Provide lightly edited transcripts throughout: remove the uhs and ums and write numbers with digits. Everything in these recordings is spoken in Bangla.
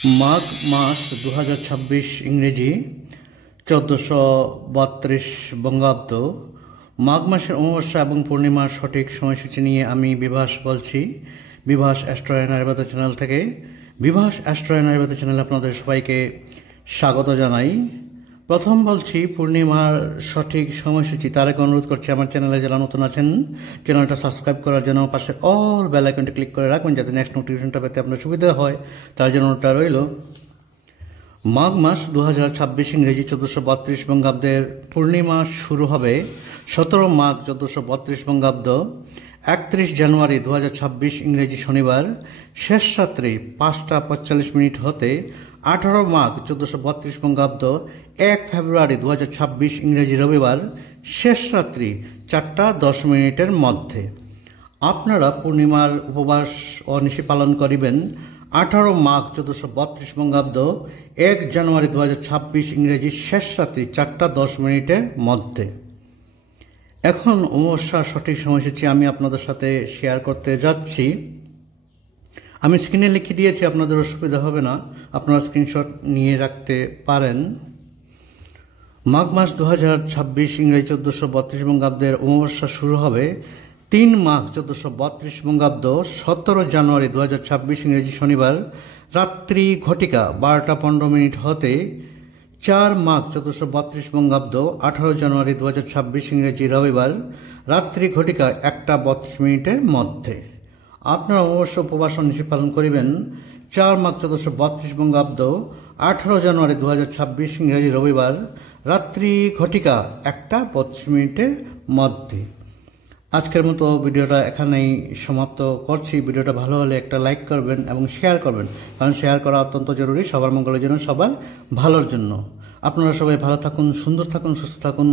माघ मास 2026 इंग्रेजी 1432 बंगाब्द माघ मासेर अमाबस्या এবং পূর্ণিমার সঠিক সময়সূচি নিয়ে আমি বিভাস বলছি। Bibhas astro and Ayurveda channel থেকে। বিভাস অ্যাস্ট্রো অ্যান্ড আয়ুর্বেদ চ্যানেলে আপনাদের সবাইকে স্বাগত জানাই। প্রথম বলছি পূর্ণিমার সঠিক সময়সূচি। তার আগে অনুরোধ করছি আমার চ্যানেলে যারা নতুন আছেন চ্যানেলটা সাবস্ক্রাইব করার জন্য পাশে অল বেল আইকনটি ক্লিক করে রাখবেন যাতে নেক্সট নোটিফিকেশনটা পেতে আপনার সুবিধা হয়, তার জন্য ওটা রইল। মাঘ মাস 2026 ইংরেজি 1432 বঙ্গাব্দের পূর্ণিমা শুরু হবে 17 মাঘ 1432 বঙ্গাব্দ 31 জানুয়ারি 2026 ইংরেজি শনিবার শেষ রাত্রি 5:45 হতে 18 মাঘ 1432 বঙ্গাব্দ 1 ফেব্রুয়ারি 2026 ইংরেজি রবিবার শেষ রাত্রি 4:10 মধ্যে। আপনারা পূর্ণিমার উপবাস ও নিশি পালন করিবেন 18 মাঘ 1432 বঙ্গাব্দ 1 জানুয়ারি 2026 ইংরেজি শেষ রাত্রি 4:10 মধ্যে। এখন অমাবস্যার সঠিক সময়সূচি আমি আপনাদের সাথে শেয়ার করতে যাচ্ছি। আমি স্ক্রিনে লিখে দিয়েছি, আপনাদের অসুবিধা হবে না, আপনারা স্ক্রিনশট নিয়ে রাখতে পারেন। মাঘ মাস 2026 ইংরেজি 1432 বঙ্গাব্দের অমাবস্যা শুরু হবে 3 মাঘ 1432 বঙ্গাব্দ 17 জানুয়ারি 2026 ইংরেজি শনিবার রাত্রি ঘটিকা 12:15 হতে 4 মাঘ 1432 বঙ্গাব্দ 18 জানুয়ারি 2026 ইংরেজি রবিবার রাত্রি ঘটিকা 1:32 মধ্যে। আপনারা অবশ্য উপবাস নিশি পালন করিবেন 4 মাঘ 1432 বঙ্গাব্দ 18 জানুয়ারি 2026 ইংরেজি রবিবার রাত্রি ঘটিকা 1:32 মধ্যে। আজকের মতো ভিডিওটা এখানেই সমাপ্ত করছি। ভিডিওটা ভালো হলে একটা লাইক করবেন এবং শেয়ার করবেন, কারণ শেয়ার করা অত্যন্ত জরুরি সবার মঙ্গলের জন্য, সবার ভালোর জন্য। আপনারা সবাই ভালো থাকুন, সুন্দর থাকুন, সুস্থ থাকুন।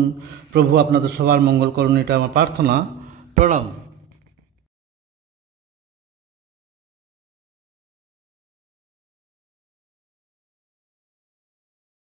প্রভু আপনাদের সবার মঙ্গল করুন, এটা আমার প্রার্থনা। প্রণাম।